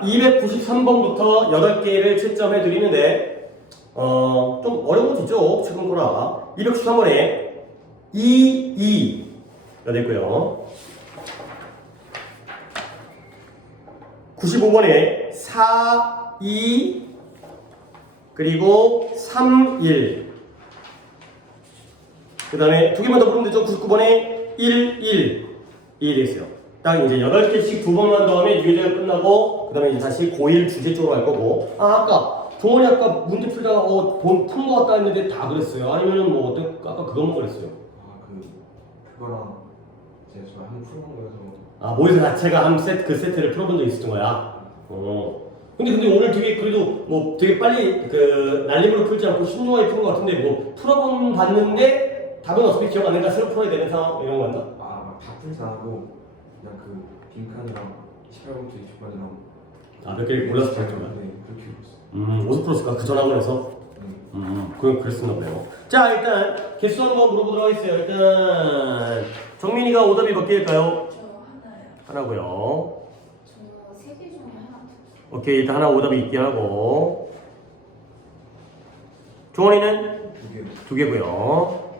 자, 293번부터 8개를 채점해 드리는데, 좀 어려운 거 있죠? 최근 거라. 293번에 2가 됐고요. 95번에 4, 2, 그리고 3, 1. 그 다음에 두 개만 더 보면 되죠? 99번에 1, 1. 1이 있어요. 딱 이제 8개씩 두 번만 더 하면 유예제가 끝나고, 그 다음에 이제 다시 고1 주제 쪽으로 갈 거고. 아까 종원이 아까 문제 풀다가 푼 거 같다 했는데 다 그랬어요? 아니면은 뭐 어때? 아까 그것만 그랬어요? 그거랑 제가 한번 풀어본 거여서. 모의서 자체가 그 세트를 풀어본 적이 있었던 거야? 근데 오늘 되게 그래도 뭐 되게 빨리 날림으로 풀지 않고 신중하게 푸는 것 같은데 뭐 봤는데 답은 어차피 기억 안 나니까 새로 풀어야 되는 상황 이런 거 같나? 다 풀지 않고 그냥 빈칸이랑 18번부터 20번이랑 몇 개를 골라서 풀었던 거야? 네, 그렇게 풀었어요. 어디서 풀었을까? 그 전학원 에서? 그럼 그랬었나 보네요. 자, 일단 개수 한번 물어보도록 하겠어요. 일단 정민이가 오답이 몇 개일까요? 저 하나요. 하나고요. 저 3개 중에 하나 풀었어요. 오케이, 일단 하나 오답이 있게 하고. 종원이는? 두 개. 2개고요.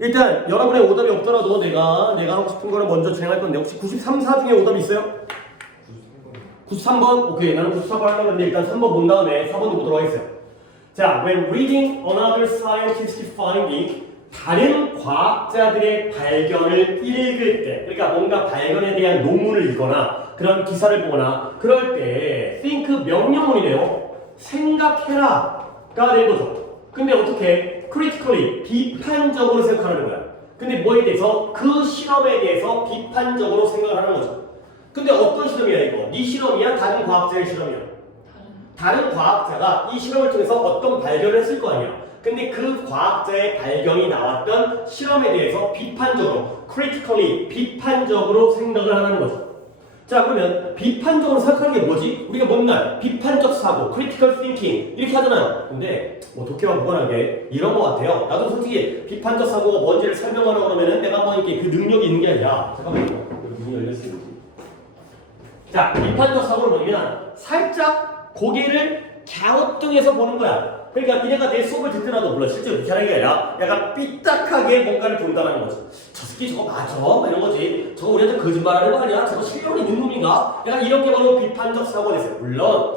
일단 여러분의 오답이 없더라도 내가 하고 싶은 거를 먼저 진행할 건데 혹시 93, 4 중에 오답이 있어요? 93번? 오케이, 나는 93번 하려고 했는데 일단 3번 본 다음에 4번도 보도록 하겠어요. 자, when reading another scientific finding, 다른 과학자들의 발견을 읽을 때, 그러니까 뭔가 발견에 대한 논문을 읽거나 그런 기사를 보거나 그럴 때 think 명령문이네요. 생각해라가 된 거죠. 근데 어떻게? critically, 비판적으로 생각하는 거야. 근데 뭐에 대해서? 그 실험에 대해서 비판적으로 생각을 하는 거죠. 근데 어떤 실험이야 이거? 네 실험이야? 다른 과학자의 실험이야? 다른 과학자가 이 실험을 통해서 어떤 발견을 했을 거 아니야. 근데 그 과학자의 발견이 나왔던 실험에 대해서 비판적으로, critically, 비판적으로 생각을 하는 거죠. 자, 그러면 비판적으로 생각하는 게 뭐지? 우리가 맨날 비판적 사고, critical thinking 이렇게 하잖아요. 근데 뭐 독해와 무관하게 이런 거 같아요. 나도 솔직히 비판적 사고가 뭔지를 설명하려고 그러면은 내가 뭐 이렇게 그 능력이 있는 게 아니라 잠깐만요. 여기 문이 열렸어요. 자, 비판적 사고는 뭐냐면 살짝 고개를 갸우뚱해서 보는 거야. 그러니까 니네가 내 수업을 듣더라도 물론 실제로 그렇게 하는 게 아니라 약간 삐딱하게 뭔가를 본다는 거지. 저 새끼 저거 맞아? 이런 거지. 저거 우리한테 거짓말하는 거 아니야? 저거 실력이 있는 놈인가? 약간 이렇게 바로 비판적 사고가 됐어요. 물론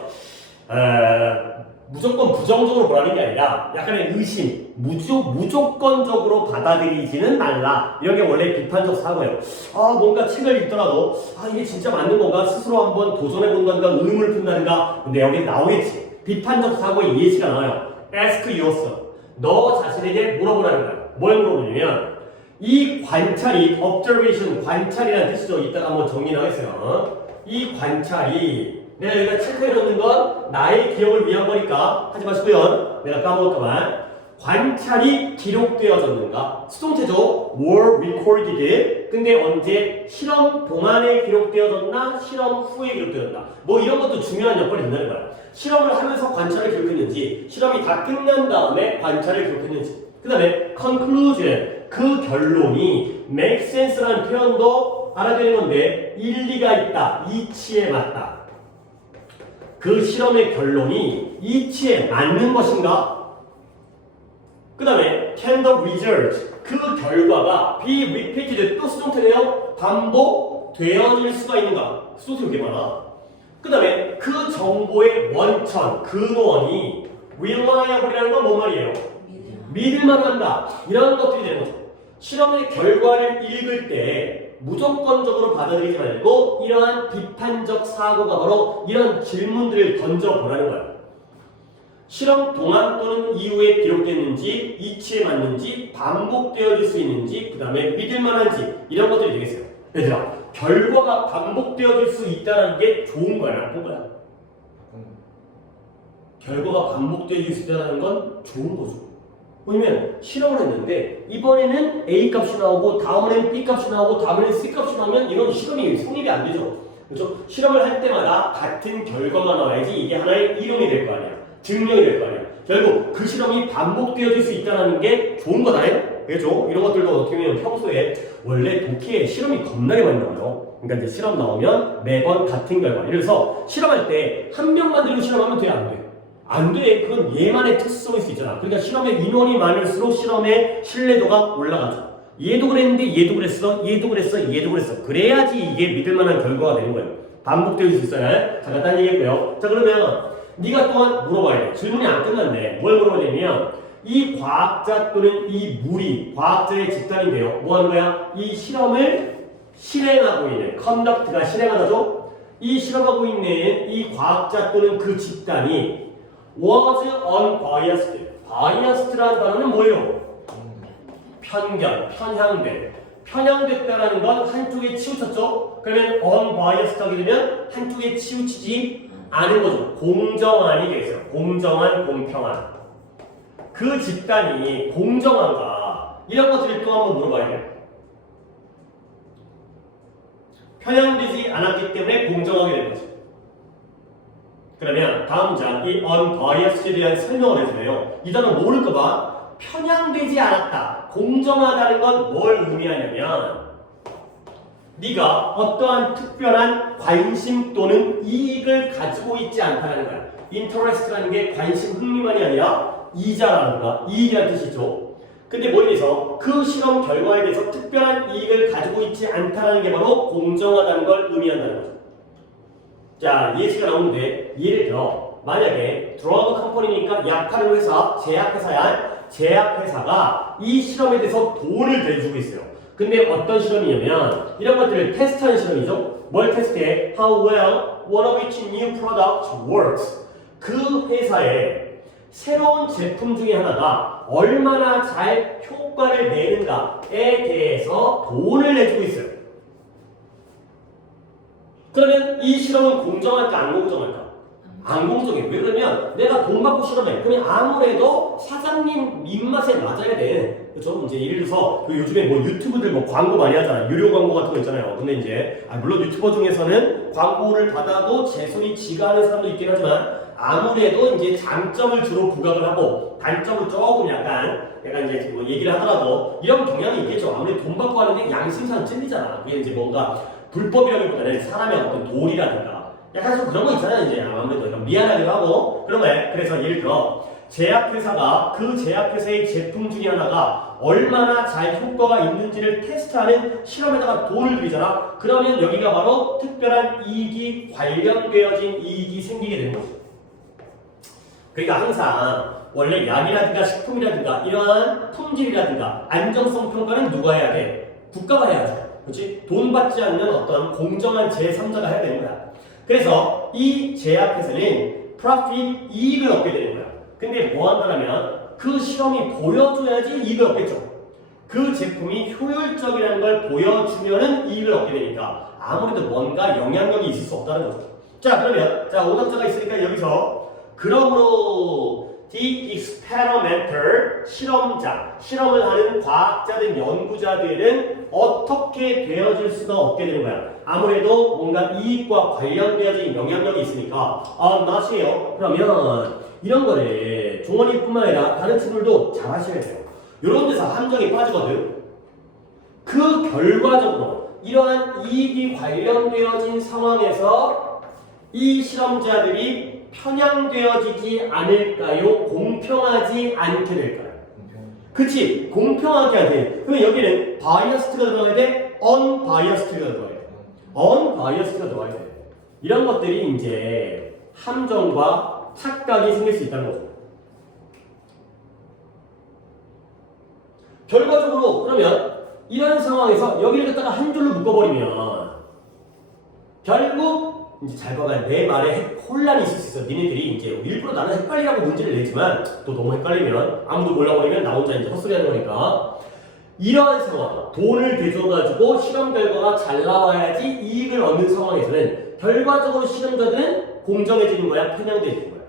무조건 부정적으로 보라는 게 아니라 약간의 의심, 무조건적으로 받아들이지는 말라. 이런 게 원래 비판적 사고예요. 뭔가 책을 읽더라도 이게 진짜 맞는 건가? 스스로 한번 도전해본다든가 의문을 푼다든가. 근데 여기 나오겠지. 비판적 사고의 예시가 나와요. Ask yourself. 너 자신에게 물어보라는 거야. 뭘 물어보냐면 이 관찰이 observation, 관찰이라는 뜻이죠. 이따가 한번 정리하겠어요. 이 관찰이 내가 여기다 체크해 놓는 건 나의 기억을 위한 거니까 하지 마시고요. 내가 까먹을까봐. 관찰이 기록되어졌는가? 수동태죠. were recorded. 근데 언제? 실험 동안에 기록되어졌나? 실험 후에 기록되었나? 뭐 이런 것도 중요한 역할이 된다는 거야. 실험을 하면서 관찰을 기록했는지, 실험이 다 끝난 다음에 관찰을 기록했는지. 그 다음에 conclusion, 그 결론이 make sense라는 표현도 알아야 되는 건데 일리가 있다, 이치에 맞다. 그 실험의 결론이 이치에 맞는 것인가? 그 다음에 can the result, 그 결과가 be repeated, 또 수동태네요. 반복되어질 수가 있는가? 수동태 게 많아. 그 다음에 그 정보의 원천, 근원이 reliable이라는 건 뭔 말이에요? 믿을만한다. 이런 것들이 되는 거죠. 실험의 결과를 읽을 때 무조건적으로 받아들이지 말고 이러한 비판적 사고가 바로 이런 질문들을 던져보라는 거야. 실험 동안 또는 이후에 기록됐는지, 이치에 맞는지, 반복되어질 수 있는지, 그 다음에 믿을만한지 이런 것들이 되겠어요. 얘들아, 결과가 반복되어질 수 있다는 게 좋은 거야, 나쁜 거야? 결과가 반복되어질 수 있다는 건 좋은 거죠. 왜냐면 실험을 했는데 이번에는 A 값이 나오고 다음에는 B 값이 나오고 다음에는 C 값이 나오면 이런 실험이 성립이 안 되죠. 그렇죠? 실험을 할 때마다 같은 결과가 나와야지 이게 하나의 이론이 될 거 아니야. 증명이 될 거 아니야. 결국 그 실험이 반복되어질 수 있다는 게 좋은 거다. 그죠? 이런 것들도 어떻게 보면 평소에 원래 독해에 실험이 겁나게 많이 나와요. 그러니까 이제 실험 나오면 매번 같은 결과. 그래서 실험할 때 한 명만 들고 실험하면 돼, 안 돼? 안 돼. 그건 얘만의 특성일 수 있잖아. 그러니까 실험의 인원이 많을수록 실험의 신뢰도가 올라가죠. 얘도 그랬는데 얘도 그랬어, 얘도 그랬어, 얘도 그랬어. 그래야지 이게 믿을 만한 결과가 되는 거예요. 반복될 수 있어요. 자, 간단히 얘기했고요. 자, 그러면 네가 또한 물어봐야 돼. 질문이 안 끝났네. 뭘 물어보냐면 이 과학자 또는 이 무리, 과학자의 집단인데요. 뭐 하는 거야? 이 실험을 실행하고 있는, 컨덕트가 실행하다죠? 이 실험하고 있는 이 과학자 또는 그 집단이 was unbiased. biased라는 단어는 뭐예요? 편견, 편향됐다라는 건 한쪽에 치우쳤죠? 그러면 unbiased 하게 되면 한쪽에 치우치지 않은 거죠. 공정한이 되겠어요. 공정한, 공평한. 그 집단이 공정한가? 이런 것들을 또 한번 물어봐야 돼요. 편향되지 않았기 때문에 공정하게 된 거죠. 그러면 다음 장, 이 unbiased에 대한 설명을 해주세요. 이 단어 모를까봐 편향되지 않았다. 공정하다는 건 뭘 의미하냐면 네가 어떠한 특별한 관심 또는 이익을 가지고 있지 않다는 거야. interest라는 게 관심, 흥미만이 아니라 이자라는 거야. 이익이라는 뜻이죠. 근데 머리에서 그 실험 결과에 대해서 특별한 이익을 가지고 있지 않다는 게 바로 공정하다는 걸 의미한다는 거죠. 자, 예시가 나오는데 예를 들어 만약에 드러그 컴퍼니니까 약하는 회사, 제약회사야. 제약회사가 이 실험에 대해서 돈을 대주고 있어요. 근데 어떤 실험이냐면 이런 것들을 테스트하는 실험이죠. 뭘 테스트해? How well one of its new products works. 그 회사의 새로운 제품 중에 하나가 얼마나 잘 효과를 내는가에 대해서 돈을 내주고 있어요. 그러면 이 실험은 공정할까 안 공정할까? 안 공정해. 왜 그러면 내가 돈 받고 실험해. 그러면 아무래도 사장님 입맛에 맞아야 돼. 그렇죠? 이제 예를 들어서 그 요즘에 뭐 유튜브들 뭐 광고 많이 하잖아요. 유료 광고 같은 거 있잖아요. 근데 이제 물론 유튜버 중에서는 광고를 받아도 제 손이 지가 하는 사람도 있긴 하지만 아무래도 이제 장점을 주로 부각을 하고 단점을 조금 약간 이제 뭐 얘기를 하더라도 이런 경향이 있겠죠. 아무래도 돈 받고 하는데 양심상 찔리잖아. 그게 이제 뭔가 불법이라기보다는 사람의 어떤 돈이라든가 약간 좀 그런 거 있잖아요. 이제 아무래도 미안하기도 하고 그런 거예요. 그래서 예를 들어 제약회사가 그 제약회사의 제품 중에 하나가 얼마나 잘 효과가 있는지를 테스트하는 실험에다가 돈을 들이잖아. 그러면 여기가 바로 특별한 이익이 관련되어진 이익이 생기게 되는 거죠. 그러니까 항상 원래 약이라든가 식품이라든가 이러한 품질이라든가 안정성 평가는 누가 해야 돼? 국가가 해야죠. 그렇지? 돈 받지 않는 어떤 공정한 제3자가 해야 되는 거야. 그래서 이 제약회사는 profit, 이익을 얻게 되는 거야. 근데 뭐 한다면 그 실험이 보여줘야지 이익을 얻겠죠. 그 제품이 효율적이라는 걸 보여주면은 이익을 얻게 되니까 아무래도 뭔가 영향력이 있을 수 없다는 거죠. 자, 그러면 자 오답자가 있으니까 여기서 그러므로 the experimenter 실험자, 실험을 하는 과학자들, 연구자들은 어떻게 되어질 수가 없게 되는 거야. 아무래도 뭔가 이익과 관련되어진 영향력이 있으니까 맞아요. 그러면 이런 거를 종원이뿐만 아니라 다른 친구들도 잘 하셔야 돼요. 이런 데서 함정이 빠지거든. 그 결과적으로 이러한 이익이 관련되어진 상황에서 이 실험자들이 편향되어지지 않을까요? 공평하지 않게 될까요? 그치? 공평하게 하게. 그러면 여기는 biased가 들어가야 돼? unbiased가 들어가야 돼. unbiased가 들어가야 돼. 이런 것들이 이제 함정과 착각이 생길 수 있다는 거죠. 결과적으로 그러면 이런 상황에서 여기를 갖다가 한 줄로 묶어버리면 결국 이제 잘 봐봐. 내 말에 혼란이 있을 수 있어. 니네들이 이제 일부러 나는 헷갈리라고 문제를 내지만 또 너무 헷갈리면 아무도 몰라버리면 나 혼자 이제 헛소리하는 거니까 이러한 상황, 돈을 대줘가지고 실험 결과가 잘 나와야지 이익을 얻는 상황에서는 결과적으로 실험자들은 공정해지는 거야? 편향돼지는 거야?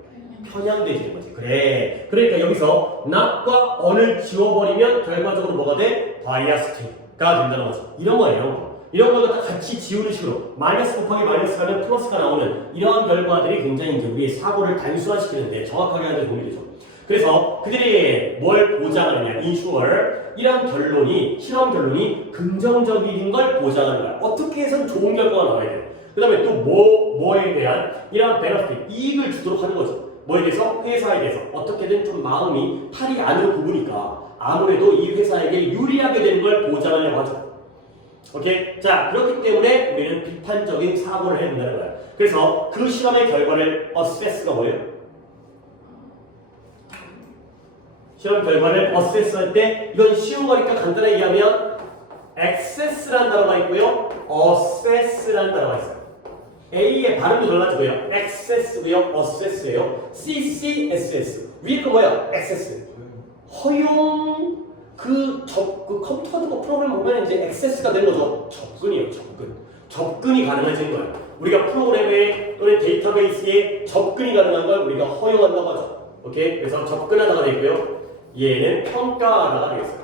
편향돼지는 거지. 그래. 그러니까 여기서 not과 on을 지워버리면 결과적으로 뭐가 돼? biased가 된다는 거죠. 이런 거예요. 이런 걸 같이 지우는 식으로 마이너스 곱하기 마이너스가 하면 플러스가 나오는 이러한 결과들이 굉장히 이제 우리의 사고를 단순화시키는데 정확하게 하는 데 도움이 되죠. 그래서 그들이 뭘 보장하느냐, ensure 이런 결론이 실험 결론이 긍정적인 걸 보장하는 거야. 어떻게 해서는 좋은 결과가 나와야 돼. 그다음에 또 뭐에 대한 이런 베너핏 이익을 주도록 하는 거죠. 뭐에 대해서 회사에 대해서 어떻게든 좀 마음이 탈이 아는 부분이니까 아무래도 이 회사에게 유리하게 되는 걸 보장하려고 하죠. 오케이? 자, 그렇기 때문에 우리는 비판적인 사고를 해야 된다는 거야. 그래서 그 실험의 결과를 assess가 뭐예요? 실험 결과를 assess 할 때 이건 쉬운 거니까 간단하게 얘기하면 access라는 단어가 있고요. assess라는 단어가 있어요. A의 발음도 달라지고요. access고요. assess예요. CCSS. 위에 거 뭐야? access. 허용 그 컴퓨터 프로그램 보면 이제 액세스가 되는 거죠. 접근이에요. 접근이 가능해지는 거야. 우리가 프로그램에 또는 데이터베이스에 접근이 가능한 걸 우리가 허용한다고 하죠. 오케이? 그래서 접근하다가 되고요. 얘는 평가하다가 되겠어요.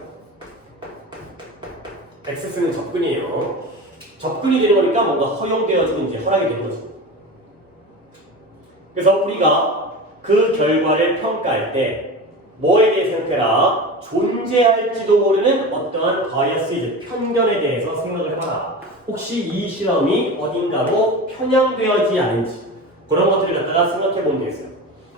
액세스는 접근이에요. 접근이 되는 거니까 뭔가 허용되어지고 이제 허락이 되는 거죠. 그래서 우리가 그 결과를 평가할 때 뭐에 대해 생각해라? 존재할지도 모르는 어떠한 바이어스, 편견에 대해서 생각을 해봐라. 혹시 이 실험이 어딘가로 편향되어지지 않은지 그런 것들을 갖다가 생각해 보면 되겠어요.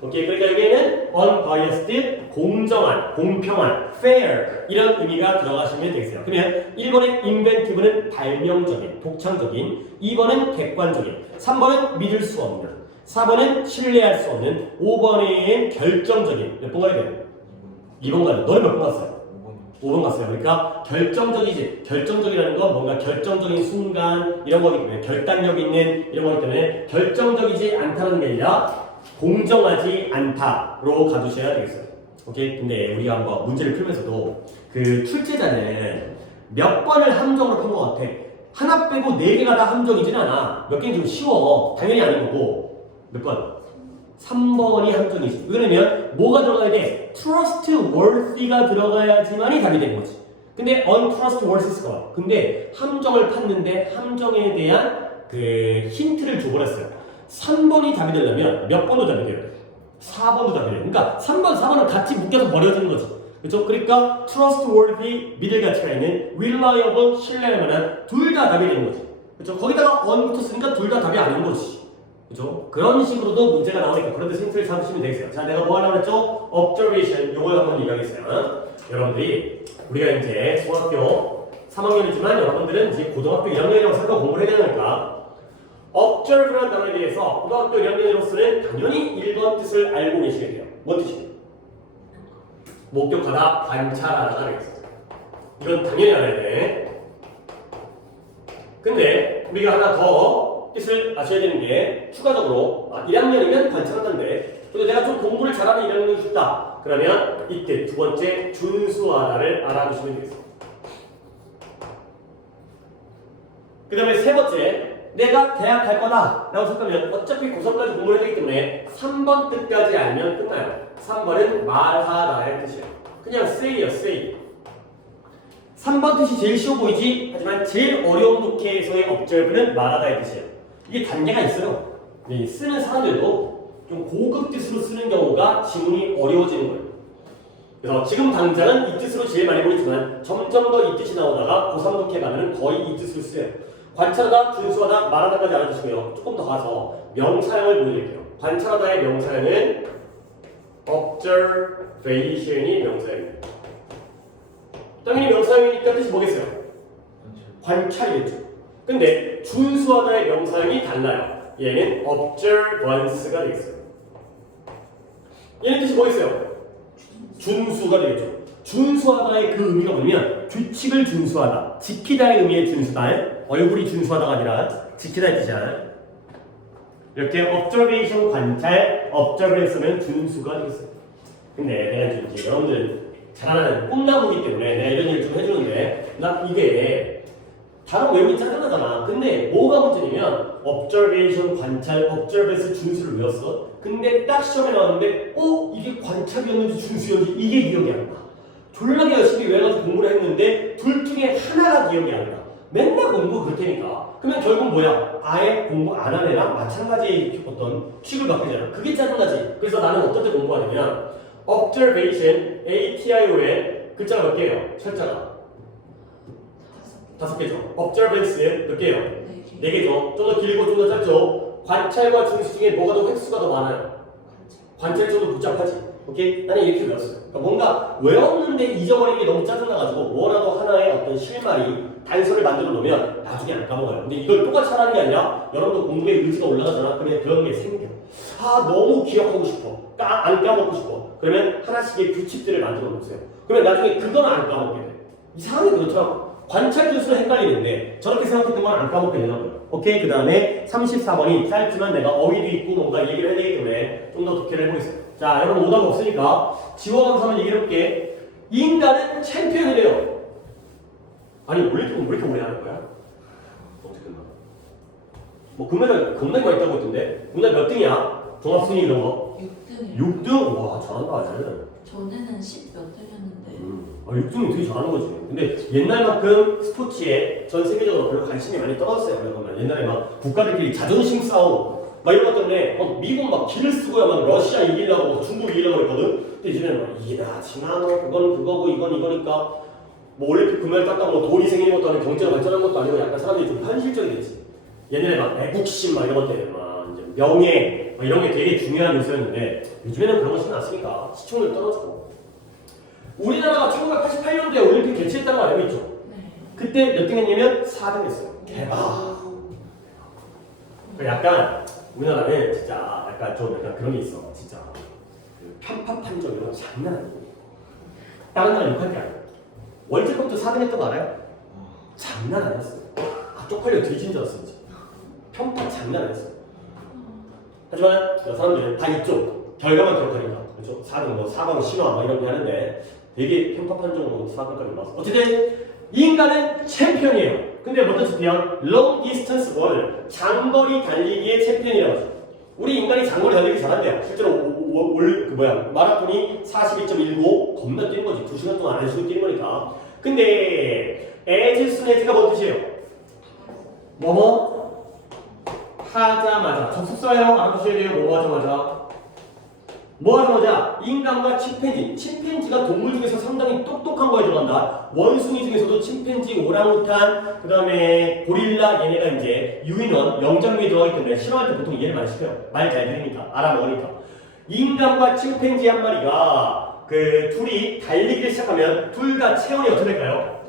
오케이, 그러니까 여기에는 unbiased, 공정한, 공평한, fair 이런 의미가 들어가시면 되겠어요. 그러면 1번의 inventive는 발명적인, 독창적인, 2번은 객관적인, 3번은 믿을 수 없는, 4번은 신뢰할 수 없는, 5번은 결정적인. 몇 번 가야 돼요? 2번 가야 돼요. 너는 몇 번 갔어요? 5번 갔어요. 그러니까 결정적이지. 결정적이라는 건 뭔가 결정적인 순간 이런 거기 때문에 결단력 있는 이런 거기 때문에 결정적이지 않다는 게 아니라 공정하지 않다로 가두셔야 되겠어요. 오케이? 근데 우리가 한번 문제를 풀면서도 그 출제자는 몇 번을 함정으로 푼 것 같아. 하나 빼고 4개가 다 함정이진 않아. 몇 개는 좀 쉬워. 당연히 아닌 거고. 몇 번? 3번이 함정이지. 왜냐면 뭐가 들어가야 돼? trustworthy가 들어가야지만이 답이 되는 거지. 근데 untrustworthy가. 근데 함정을 팠는데 함정에 대한 그 힌트를 줘버렸어요. 3번이 답이 되려면 몇 번도 답이 돼요? 4번도 답이 돼요. 그러니까 3번, 4번은 같이 묶여서 버려지는 거지. 그렇죠? 그러니까 trustworthy, 믿을 가치가 있는 reliable, 신뢰할 만한 둘 다 답이 되는 거지. 그렇죠? 거기다가 on 붙었으니까 둘 다 답이 아닌 거지. 그죠? 그런 식으로도 문제가 나오니까 그런 데 힌트를 잡으시면 되겠어요. 자, 내가 뭐 하려고 했죠? observation. 요걸 한번 얘기하겠어요. 여러분들이 우리가 이제 중학교 3학년이지만 여러분들은 이제 고등학교 1학년이라고 생각 공부를 해야 되니까 observe라는 단어에 대해서 고등학교 1학년으로서는 당연히 1번 뜻을 알고 계셔야 돼요. 뭔 뜻이에요? 목격하다, 관찰하다가 되겠어요. 이건 당연히 알아야 돼. 근데 우리가 하나 더 뜻을 아셔야 되는 게 추가적으로 1학년이면 관찰한다는데 근데 내가 좀 공부를 잘하는 1학년이 싶다. 그러면 이때 두 번째 준수하다를 알아두시면 되겠습니다. 그 다음에 세 번째 내가 대학 갈 거다 라고 생각하면 어차피 고3까지 공부를 해야 되기 때문에 3번 뜻까지 알면 끝나요. 3번은 말하다의 뜻이에요. 그냥 say예요, say. 3번 뜻이 제일 쉬워 보이지? 하지만 제일 어려운 독해에서의 observe는 말하다의 뜻이에요. 이게 단계가 있어요. 쓰는 사람들도 좀 고급 뜻으로 쓰는 경우가 지문이 어려워지는 거예요. 그래서 지금 당장은 이 뜻으로 제일 많이 보이지만 점점 더 이 뜻이 나오다가 고3 독해 가면 거의 이 뜻으로 쓰여요. 관찰하다, 준수하다, 말하다까지 알아두시고요. 조금 더 가서 명사형을 보여드릴게요. 관찰하다의 명사형은 observation이 명사형입니다. 당연히 명사형이니까 뜻이 뭐겠어요? 관찰이겠죠. 근데 준수하다의 명사형이 달라요. 얘는 observance가 되겠어요. 얘는 뜻이 뭐겠어요? 준수가 되겠죠. 준수하다의 그 의미가 뭐냐면 규칙을 준수하다, 지키다의 의미의 준수다. 얼굴이 준수하다가 아니라 지키다의 뜻이야. 이렇게 observation 관찰, observance는 준수가 되겠어요. 근데 내가 이제 여러분들 잘하는 꿈나무기 때문에 내가 이런 일을 좀 해주는데 나 이게 단어 외우기 짜증나잖아. 근데 뭐가 문제냐면 observation 관찰, observance 준수를 외웠어. 근데 딱 시험에 나왔는데 이게 관찰이었는지 준수였는지 이게 기억이 안 나. 졸라게 열심히 외워가지고 공부를 했는데 둘 중에 하나가 기억이 안 나. 맨날 공부 그렇다니까. 그러면 결국 뭐야? 아예 공부 안 한 애랑 마찬가지 어떤 취급을 받게 되잖아. 그게 짜증나지. 그래서 나는 어떨 때 공부하냐면 observation, ATION 글자가 몇 개예요? 철자가 5개죠. observance 몇 개예요? 4개죠. 좀 더 길고 좀 더 짧죠. 관찰과 중시 중에 뭐가 더 획수가 더 많아요? 관찰이 좀 더 복잡하지. 오케이? 나는 이렇게 외웠어요. 그러니까 뭔가 외웠는데 잊어버리는 게 너무 짜증나가지고 뭐라도 하나의 어떤 실마리, 단서를 만들어 놓으면 나중에 안 까먹어요. 근데 이걸 똑같이 하라는 게 아니라 여러분도 공부에 의지가 올라가잖아. 그러면 그런 게 생겨. 아, 너무 기억하고 싶어. 안 까먹고 싶어. 그러면 하나씩의 규칙들을 만들어 놓으세요. 그러면 나중에 그건 안 까먹게 돼. 이상하게 그렇더라고. 관찰 준수는 헷갈리는데 저렇게 생각했던 건 안 까먹게 되더라고요. 오케이? 그 다음에 34번이 짧지만 내가 어휘도 있고 뭔가 얘기를 해야 되기 때문에 좀 더 독해를 해보겠습니다. 자, 여러분 오답 없으니까 지워가면서 한번 얘기를 해볼게. 인간은 챔피언이래요. 아니, 왜 이렇게 오래 하는 거야? 어떻게 끝나? 뭐 금메달 겁나게 많이 따고 있던데? 오늘 몇 등이야? 종합순위 이런 거? 6등이요. 6등? 와, 잘한다. 전에는 10몇 등이었는데. 6등은 되게 잘하는 거지. 근데 옛날만큼 스포츠에 전 세계적으로 별로 관심이 많이 떨어졌어요. 그러면 옛날에 막 국가들끼리 자존심 싸움 막 이런 것 때문에 미국 막 기를 쓰고야 막 러시아 이기려고 중국 이기려고 그랬거든. 근데 이제는 막 이나 지나노 그건 그거고 이건 이거니까 뭐 올림픽 금메달 땄다고 뭐 돈이 생기는 것도 아니고 경제가 발전한 것도 아니고 약간 사람들이 좀 현실적이 됐지. 옛날에 막 애국심 막 이런 것 때문에 막 이제 명예 막 이런 게 되게 중요한 요소였는데 요즘에는 그런 거 신경 안 쓰니까 시청률 떨어지고. 우리나라가 1988년도에 올림픽 개최했다는 거 알고 있죠? 네. 그때 몇 등 했냐면 4등 했어요. 대박. 약간 우리나라는 진짜 약간 좀 약간 그런 게 있어. 진짜 그 편파 판정이랑 장난 아니에요. 다른 나라 욕할 게 아니야. 월드컵도 4등 했던 거 알아요? 장난 아니었어요. 아, 쪽팔려 뒤진 줄 알았어 진짜. 편파 장난 아니었어요. 하지만 사람들은 다 있죠. 결과만 기억하니까. 그렇죠? 4등 뭐 4강 신화 뭐 이런 거 하는데 되게 편파 판정으로 4등까지 올라왔어. 어쨌든 이 인간은 챔피언이에요. 근데 어떤 챔피언? long distance runner. 장거리 달리기의 챔피언이라고 하죠. 우리 인간이 장거리 달리기 잘한대요. 실제로 마라톤이 42.19 겁나 뛰는 거지. 2시간 동안 안 쉬고 뛰는 거니까. 근데 as soon as가 뭔 뜻이에요? 뭐뭐? 하자마자. 접속사예요. 알아두셔야 돼요. 뭐 하자마자. 뭐 하자마자 인간과 침팬지가 동물 중에서 상당히 똑똑한 거에 들어간다. 원숭이 중에서도 침팬지, 오랑우탄, 그 다음에 고릴라 얘네가 이제 유인원, 명장류에 들어가기 때문에 싫어할 때 보통 이해를 많이 시켜요. 말 잘 들으니까, 알아먹으니까. 인간과 침팬지 한 마리가 그 둘이 달리기를 시작하면 둘 다 체온이 어떻게 될까요?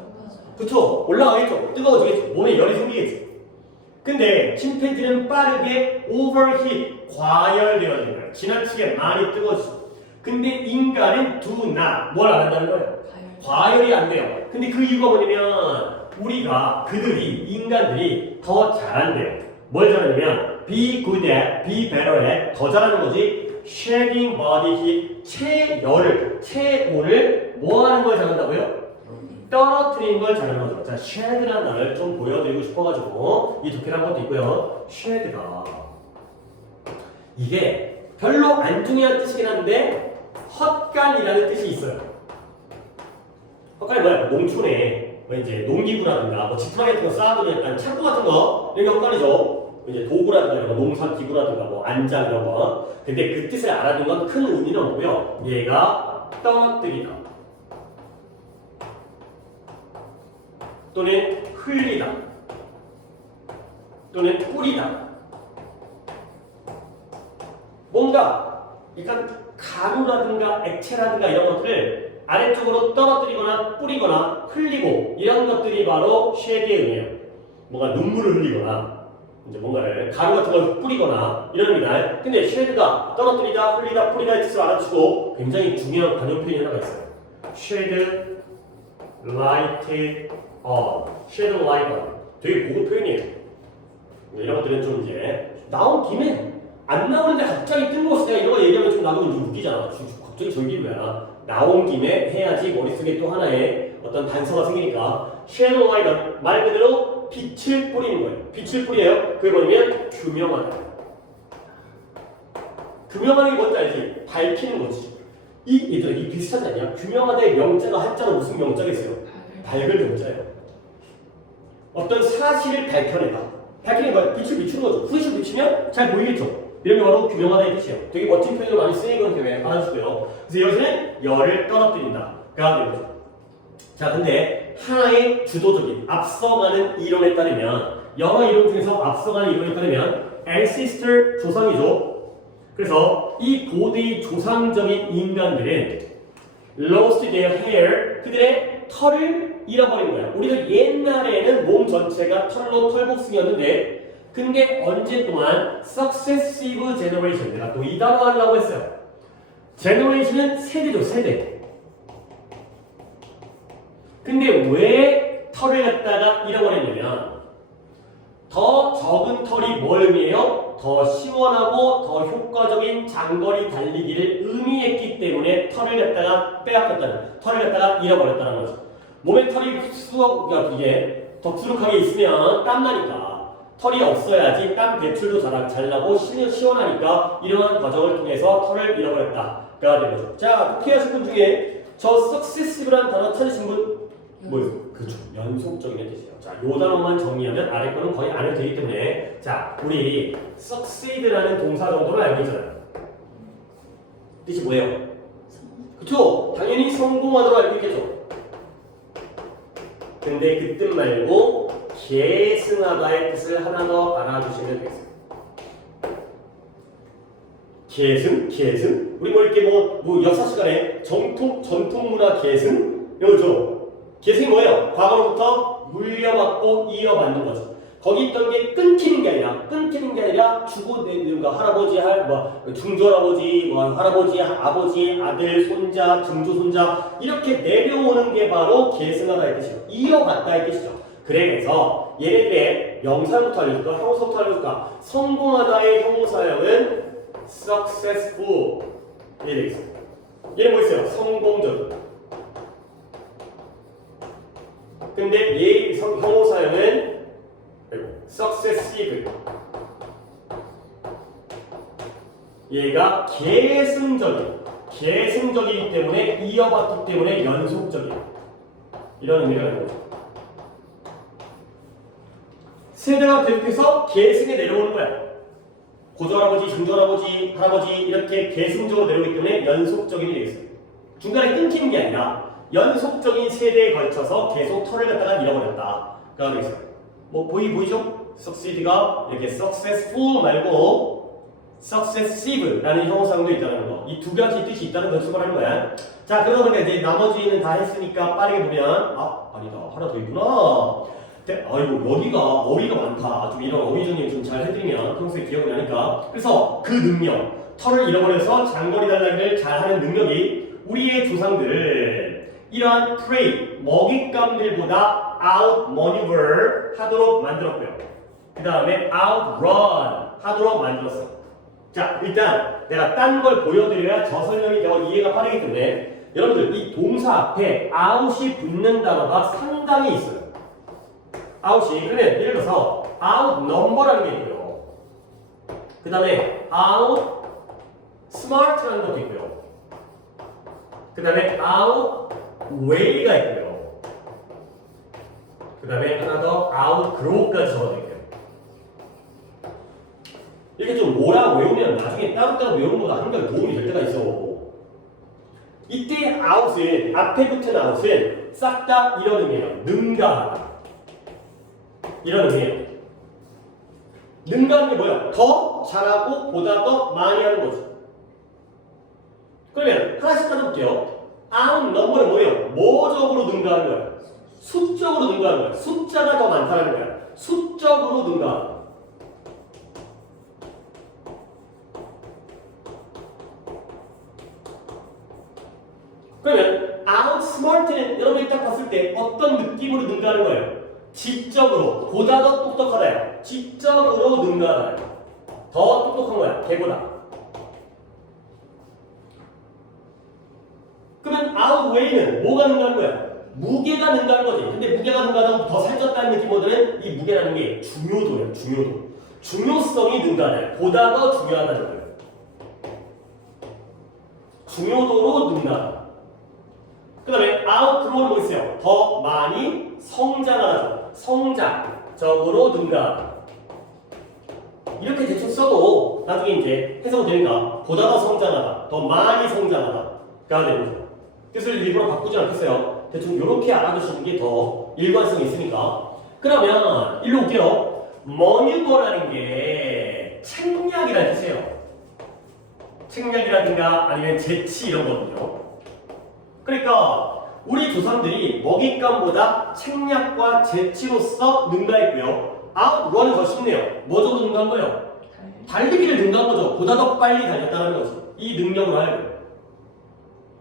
그쵸? 올라가겠죠? 뜨거워지겠죠? 몸에 열이 생기겠지? 근데 침팬지는 빠르게 overheat, 과열되어야 되는 거예요. 지나치게 많이 뜨거워지죠. 근데 인간은 do not, 뭘 안 한다는 거예요? 과열이 안 돼요. 근데 그 이유가 뭐냐면 우리가, 인간들이 더 잘한대요. 뭘 잘하냐면 be good at, be better at, 더 잘하는 거지. shedding body heat, 체온을 뭐 하는 걸 잘한다고요? 떨어뜨리는 걸 잘하는 거죠. 자, shed라는 단어를 좀 보여드리고 싶어가지고 이 독해를 한 것도 있고요. shed가 이게 별로 안 중요한 뜻이긴 한데 헛간이라는 뜻이 있어요. 헛간이 뭐야? 농촌에 뭐 이제 농기구라든가 뭐 지푸라기 같은 거 쌓아두는 약간 창고 같은 거 이런 게 헛간이죠. 이제 도구라든가 이런 농사기구라든가 뭐 안장 이런 거. 근데 그 뜻을 알아두는 건 큰 의미는 없고요. 얘가 떨어뜨리다 또는 흘리다 또는 뿌리다. 뭔가 약간 가루라든가 액체라든가 이런 것들을 아래쪽으로 떨어뜨리거나 뿌리거나 흘리고 이런 것들이 바로 쉐드의 의미예요. 뭔가 눈물을 흘리거나 이제 뭔가를 가루 같은 걸 뿌리거나 이런 의미다. 근데 쉐드가 떨어뜨리다, 흘리다, 뿌리다의 뜻을 알아주고 굉장히 중요한 관용 표현이 하나가 있어요. 쉐드, 라이트, 쉐드 라이트. 되게 고급 표현이에요. 이런 것들은 좀 이제 나온 김에 안 나오는데 갑자기 뜬금없이 이런 거 얘기하면 좀 나도 좀 웃기잖아. 갑자기 저기 뭐야. 나온 김에 해야지 머릿속에 또 하나의 어떤 단서가 생기니까 쉐도 라이트 말 그대로 빛을 뿌리는 거예요. 빛을 뿌려요. 그게 뭐냐면 규명하다. 규명하는 게 뭔지 알지? 밝히는 거지. 얘들아 이 비슷하지 않냐? 규명하다의 명자가 한자는 무슨 명자겠어요? 밝을 명자예요. 어떤 사실을 밝혀내다. 밝히는 거야. 빛을 비추는 거죠. 후레쉬를 비추면 잘 보이겠죠? 이런 게 바로 균형하다의 뜻이에요. 되게 멋진 표현으로 많이 쓰이는 표현에 알아주고요. 그래서 여기서는 열을 떨어뜨린다가 되는 거죠. 자, 근데 하나의 주도적인 앞서가는 이론에 따르면 여러 이론 중에서 앞서가는 이론에 따르면 ancestor 조상이죠. 그래서 이 고대의 조상적인 인간들은 lost their hair 그들의 털을 잃어버린 거야. 우리가 옛날에는 몸 전체가 털로 털복숭이였는데 근데 언제 동안 successive generation 내가 또 이 단어 하려고 했어요. generation은 세대죠, 세대. 근데 왜 털을 갖다가 잃어버렸냐면 더 적은 털이 뭘 의미해요? 더 시원하고 더 효과적인 장거리 달리기를 의미했기 때문에 털을 갖다가 빼앗겼다는, 털을 갖다가 잃어버렸다는 거죠. 몸에 털이 그러니까 이게 덕수룩하게 있으면 땀나니까 털이 없어야지 땀 배출도 잘 나고 시원하니까 이러한 과정을 통해서 털을 잃어버렸다가 된 거죠. 자, 독해하신 분 중에 저 successive라는 단어 찾으신 분 뭐예요? 그렇죠. 연속적인 뜻이에요. 자, 요 단어만 정리하면 아래 거는 거의 안 해도 되기 때문에 자, 우리 succeed라는 동사 정도를 알고 있잖아요. 뜻이 뭐예요? 그렇죠. 당연히 성공하도록 알고 있겠죠. 근데 그 뜻 말고 계승하다의 뜻을 하나 더 알아두시면 되겠습니다. 계승? 우리 뭐 이렇게 뭐 역사 시간에 전통문화 계승? 이거죠. 계승이 뭐예요? 과거로부터 물려받고 이어받는 거죠. 거기 있던 게 끊기는 게 아니라 주고 내는 거 할아버지, 중조할아버지, 할아버지, 아버지, 아들, 손자, 증조, 손자 이렇게 내려오는 게 바로 계승하다의 뜻이에요. 이어받다의 뜻이죠. 그래서 얘네들의 명사부터 알려줄까? 형용사부터 알려줄까? 성공하다의 형용사형은 successful 이게 되겠습니다. 얘는 뭐 있어요? 성공적. 근데 얘 형용사형은 successive. 얘가 계승적이기 때문에 이어받기 때문에 연속적이에요. 이런 의미가 있는 거죠. 세대가 계속해서 계승에 내려오는 거야. 고조할아버지, 증조할아버지, 할아버지 이렇게 계승적으로 내려오기 때문에 연속적인 되겠어요. 중간에 끊기는 게 아니라 연속적인 세대에 걸쳐서 계속 털을 갖다가 잃어버렸다. 그러고 있어요. 뭐 보이죠? succeed가 이렇게 successful 말고 successive라는 형용사도 있다는 거. 이 두 가지 뜻이 있다는 걸 추가하는 거야. 자, 그러다 보니까 이제 나머지는 다 했으니까 빠르게 보면 아니다 하나 더 있구나. 아이고 여기가 어휘가 많다. 좀 이런 어휘 정리 좀 잘 해드리면 평소에 기억이 나니까. 그래서 그 능력, 털을 잃어버려서 장거리 달리기를 잘하는 능력이 우리의 조상들을 이러한 prey, 먹잇감들보다 outmaneuver 하도록 만들었고요. 그 다음에 outrun 하도록 만들었어. 자, 일단 내가 딴 걸 보여드려야 저 설명이 더 이해가 빠르기 때문에 여러분들 이 동사 앞에 out이 붙는 단어가 상당히 있어요. out이 그러면 예를 들어서 outnumber라는 게 있고요. 그 다음에 outsmart라는 것도 있고요. 그 다음에 outweigh가 있고요. 그 다음에 하나 더 outgrow까지 적어져 있고요. 이렇게 좀 뭐라 외우면 나중에 따로따로 외우는 것보다 한가지 도움이 될 때가 있어. 이때 out은 앞에 붙은 out은 싹 다 이런 의미예요. 능가하다. 이런 의미예요. 능가하는 게 뭐야? 더 잘하고 보다 더 많이 하는 거죠. 그러면 하나씩 따져볼게요. outnumber는 뭐예요? 뭐적으로 능가하는 거야? 수적으로 능가하는 거야. 숫자가 더 많다는 거야. 수적으로 능가하는 거야. 그러면 outsmart는 여러분이 딱 봤을 때 어떤 느낌으로 능가하는 거예요? 지적으로 보다 더 똑똑하다요. 지적으로 능가하다요. 더 똑똑한 거야. 걔보다. 그러면 outweigh는 뭐가 능가하는 거야? 무게가 능가하는 거지. 근데 무게가 능가하다고 더 살쪘다는 느낌보다는 이 무게라는 게 중요도예요. 중요도. 중요성이 능가하다. 보다 더 중요하다는 거예요. 중요도로 능가하다. 그 다음에 outgrow는 뭐 있어요? 더 많이 성장하다. 성장적으로 능가하다. 이렇게 대충 써도 나중에 이제 해석은 되니까 보다 더 성장하다, 더 많이 성장하다가 되는 거죠. 뜻을 일부러 바꾸지 않겠어요. 대충 이렇게 알아두시는 게 더 일관성이 있으니까. 그러면 일로 올게요. 머니버라는 게 책략이라는 뜻이에요. 책략이라든가 아니면 재치 이런 거거든요. 그러니까 우리 조상들이 먹잇감보다 책략과 재치로서 능가했고요. 아웃런은 더 쉽네요. 뭐 정도 능가한 거예요? 달리기를 능가한 거죠. 보다 더 빨리 달렸다는 거죠. 이 능력으로 하여금.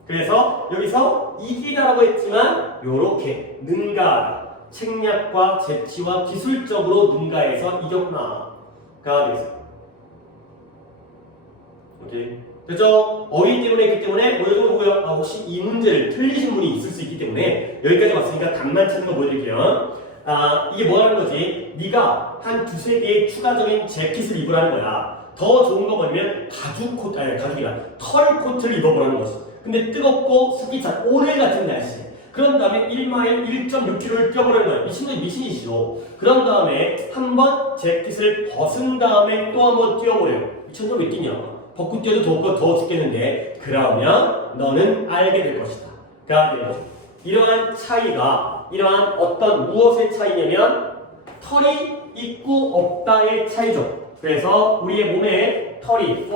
그래서 여기서 이기다라고 했지만 요렇게 능가하다. 책략과 재치와 기술적으로 능가해서 이겼구나가 되겠어요. 오케이. 됐죠? 어휘 때문에 했기 때문에 뭐 요즘은 보고요. 혹시 이 문제를 틀리신 분이 있을 수 있기 때문에 여기까지 왔으니까 답만 찾는 거 보여드릴게요. 이게 뭐라는 거지? 네가 한 두세 개의 추가적인 재킷을 입으라는 거야. 더 좋은 거 뭐냐면 가죽 코트, 아니 가죽이라 털 코트를 입어보라는 거지. 근데 뜨겁고 습기 찬 오늘 같은 날씨. 그런 다음에 1마일 1.6km를 뛰어보라는 거야. 미친놈이 미신이시죠. 그런 다음에 한번 재킷을 벗은 다음에 또 한번 뛰어보래요. 미친놈 왜 뛰냐? 벗고 뛰어도 더 죽겠는데 그러면 너는 알게 될 것이다. 그러니까 이러한 차이가 이러한 어떤 무엇의 차이냐면 털이 있고 없다의 차이죠. 그래서 우리의 몸에 털이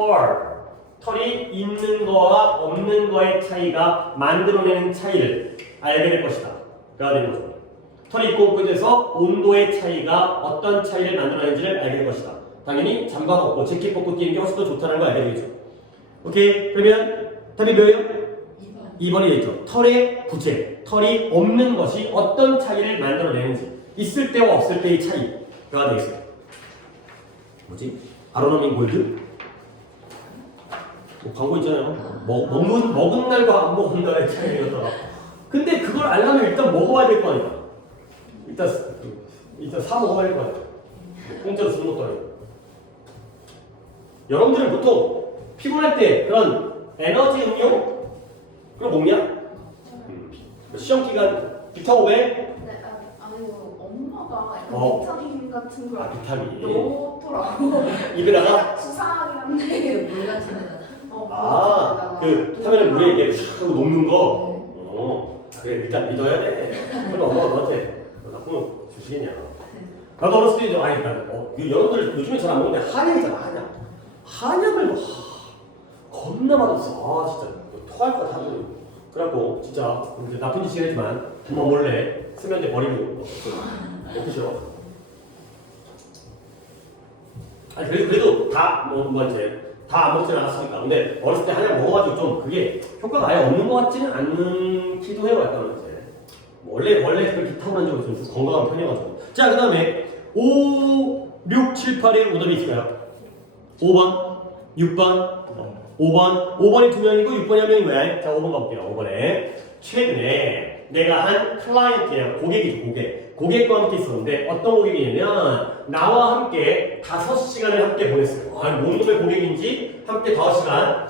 털이 있는 거와 없는 거의 차이가 만들어내는 차이를 알게 될 것이다. 가 되는 거죠. 털이 있고 없고에 대해서 온도의 차이가 어떤 차이를 만들어내는지를 알게 될 것이다. 당연히 잠바 벗고 재킷 벗고 뛰는 게 훨씬 더 좋다는 걸 알게 되겠죠. 오케이. 그러면 답이 뭐예요? 2번이 되죠. 털의 부재, 털이 없는 것이 어떤 차이를 만들어내는지 있을 때와 없을 때의 차이가 되겠어요. 뭐지? 아로노민 골드? 뭐 광고 있잖아요. 먹은 날과 안 먹은 날의 차이가. 근데 그걸 알려면 일단 먹어봐야 될 거 아니야. 일단 사 먹어봐야 될 거 아니야. 공짜로 주는 것도 아니고. 여러분들은 보통 피곤할 때 그런 에너지 음료 그걸 먹냐? 시험 기간 비타오베? 네, 아니요 엄마가 약간 비타민 같은 걸 비타민 넣더라고. 입에다가? 수상하긴 한데 물 같은 데다가. 그 타면은 물에 이게 샥 하고 녹는 거? 그래 일단 믿어야 돼. 그럼 엄마가 너한테 나쁘면 주시겠냐? 나도 어렸을 때 여러분들 요즘에 잘 안 먹는데 한약이잖아. 한약을 겁나 맛없어. 진짜 토할 것 같아. 그래갖고 진짜 나쁜 짓이긴 했지만 한번 몰래 세면대 버리고 먹기 싫어. 아니 그래도 다 안 먹진 않았으니까. 근데 어렸을 때 한약 먹어가지고 좀 그게 효과가 아예 없는 것 같지는 않기도 해요. 약간 이제 원래 그렇게 타고난 적이 좀 건강한 편이어가지고. 자, 그 다음에 5, 6, 7, 8에 오답이 있을까요? 5번, 6번, 5번이 2명이고 6번이 1명인 거야. 자, 5번 가볼게요. 5번에 최근에 내가 한 클라이언트예요. 고객이죠. 고객과 함께 있었는데 어떤 고객이냐면 나와 함께 5시간을 함께 보냈어요. 뭔 놈의 고객인지 함께 5시간.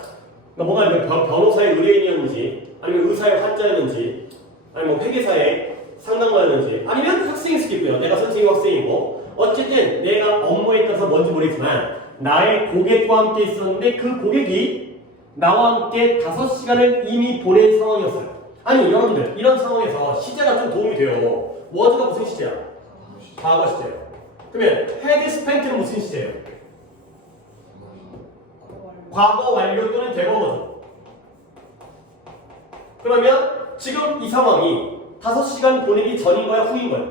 뭔가 변호사의 의뢰인이었는지 아니면 의사의 환자였는지 아니면 회계사의 상담가였는지 아니면 학생일 수도 있고요. 내가 선생님 학생이고 어쨌든 내가 업무에 따라서 뭔지 모르겠지만 나의 고객과 함께 있었는데 그 고객이 나와 함께 5시간을 이미 보낸 상황이었어요. 아니 여러분들 이런 상황에서 시제가 좀 도움이 돼요. 워즈가 무슨 시제야? 과거 시제예요. 그러면 had spent는 무슨 시제예요? 과거 완료 또는 대거거죠. 그러면 지금 이 상황이 5시간 보내기 전인 거야 후인 거야?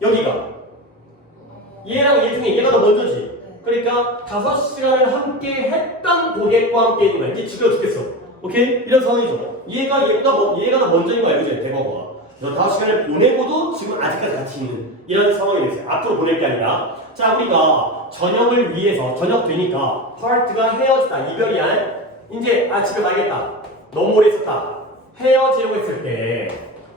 여기가 얘랑 얘 중에 얘가 더 먼저지. 그러니까 5시간을 함께 했던 고객과 함께 있는 거야. 이제 지겨 죽겠어. 오케이? 이런 상황이죠. 얘가 더 먼저인 거야. 그죠? 대거가. 너 5시간을 보내고도 지금 아직까지 같이 있는 이런 상황이 됐어요. 앞으로 보낼 게 아니라. 자, 우리가 저녁을 위해서 저녁 되니까 파트가 헤어지다. 이별이 안 이제 집에 가야겠다. 너무 오래 있었다. 헤어지려고 했을 때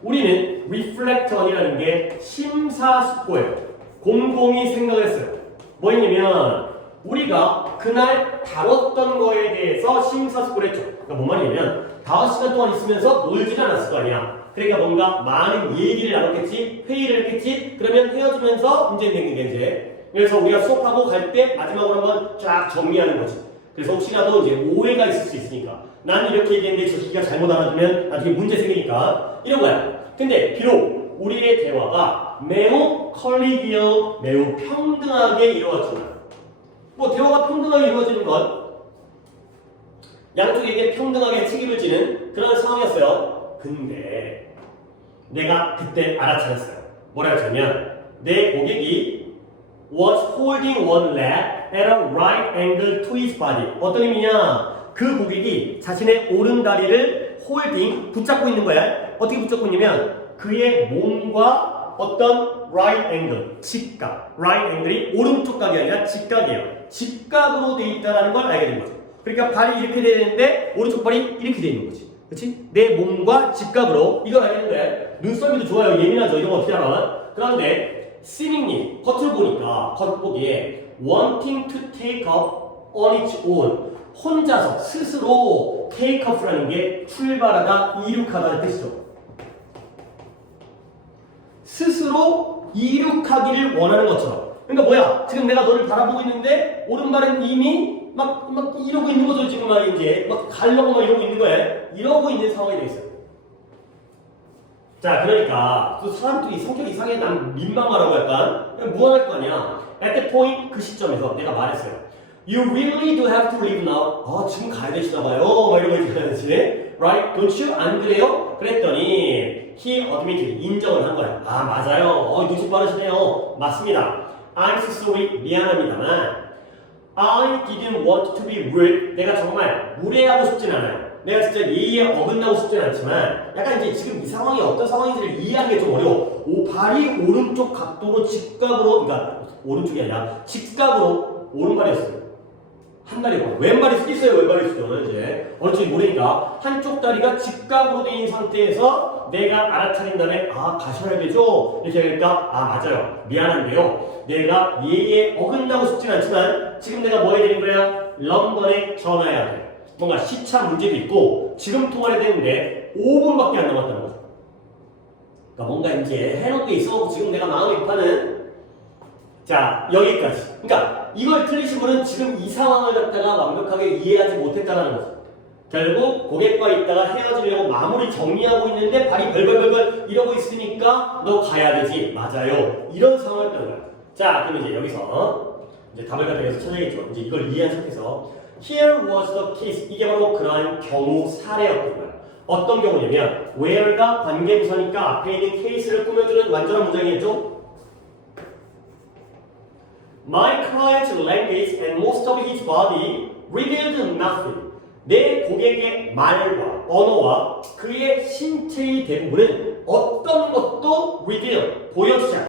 우리는 reflection이라는 게 심사숙고예요. 곰곰이 생각을 했어요. 뭐냐면 우리가 그날 다뤘던 거에 대해서 심사숙고를 했죠. 그러니까 뭔 말이냐면 5시간 동안 있으면서 놀지는 않았을 거 아니야. 그러니까 뭔가 많은 얘기를 나눴겠지, 회의를 했겠지. 그러면 헤어지면서 문제 생긴 게 이제 그래서 우리가 수업하고 갈 때 마지막으로 한번 쫙 정리하는 거지. 그래서 혹시라도 이제 오해가 있을 수 있으니까 난 이렇게 얘기했는데 저 새끼가 잘못 알아두면 나중에 문제 생기니까 이런 거야. 근데 비록 우리의 대화가 매우 컬리기어, 매우 평등하게 이루어지는 뭐 대화가 평등하게 이루어지는 건 양쪽에게 평등하게 책임을 지는 그런 상황이었어요. 근데 내가 그때 알아차렸어요. 뭐라고 했냐면 내 고객이 was holding one leg at a right angle to his body. 어떤 의미냐? 그 고객이 자신의 오른 다리를 holding, 붙잡고 있는 거야. 어떻게 붙잡고 있냐면 그의 몸과 어떤 right angle, 직각. right angle이 오른쪽 각이 아니라 직각이에요. 직각으로 돼 있다는 걸 알게 된 거죠. 그러니까 발이 이렇게 돼야 되는데 오른쪽 발이 이렇게 돼 있는 거지. 그렇지? 내 몸과 직각으로 이걸 알게 된 거야. 눈썰미도 좋아요. 예민하죠. 이런 거 어떻게 알아? 그런데 seemingly 겉을 보니까 겉보기에 wanting to take up on its own 혼자서 스스로 take up라는 게 출발하다, 이륙하다는 뜻이죠. 스스로 이륙하기를 원하는 것처럼. 그러니까 뭐야? 지금 내가 너를 바라보고 있는데 오른발은 이미 막 이러고 있는 거죠. 지금 막 이제 막 가려고 막 이러고 있는 거야. 이러고 있는 상황이 돼 있어요. 자, 그러니까 그 사람들이 성격이 이상해. 난 민망하라고 약간 그냥 무한할 거 아니야. At that point 그 시점에서 내가 말했어요. You really do have to leave now. 아, 지금 가야 되시나 봐요. 막 이러고 있잖아요. Right? Don't you? 안 그래요? 그랬더니 he admitted, 인정을 한 거야. 아, 맞아요. 눈치 빠르시네요. 맞습니다. I'm so sorry. 미안합니다만 I didn't want to be rude. 내가 정말 무례하고 싶진 않아요. 내가 진짜 예의에 어긋나고 싶진 않지만 약간 이제 지금 이 상황이 어떤 상황인지를 이해하는 게 좀 어려워. 발이 오른쪽 각도로 직각으로, 그러니까 오른쪽이 아니라 직각으로 오른발이었어요. 한 다리고 왼발이 수도 있어요. 왼발이 수도 이제 어느 쪽이 모르니까 한쪽 다리가 직각으로 돼 있는 상태에서 내가 알아차린 다음에 아, 가셔야 되죠? 이렇게 하니까 아, 맞아요. 미안한데요. 내가 예의에 어긋나고 싶진 않지만 지금 내가 뭐 해야 되는 거야? 런던에 전화해야 돼. 뭔가 시차 문제도 있고 지금 통화를 해야 되는데 5분밖에 안 남았다는 거죠. 그러니까 뭔가 이제 해놓은 게 있어. 지금 내가 마음이 급하는 자, 여기까지. 그러니까 이걸 틀리신 분은 지금 이 상황을 갖다가 완벽하게 이해하지 못했다는 거죠. 결국 고객과 있다가 헤어지려고 마무리 정리하고 있는데 발이 벌벌벌벌 이러고 있으니까 너 가야 되지. 맞아요. 이런 상황이었다는 거야. 자, 그럼 이제 여기서 이제 답을 갖다 여기서 찾아야겠죠. 이제 이걸 이해한 상태에서 Here was the case. 이게 바로 그러한 경우 사례였던 거야. 어떤 경우냐면 where가 관계부사니까 앞에 있는 케이스를 꾸며주는 완전한 문장이겠죠. My client's language and most of his body revealed nothing. 내 고객의 말과 언어와 그의 신체의 대부분은 어떤 것도 reveal, 보여주지 않아.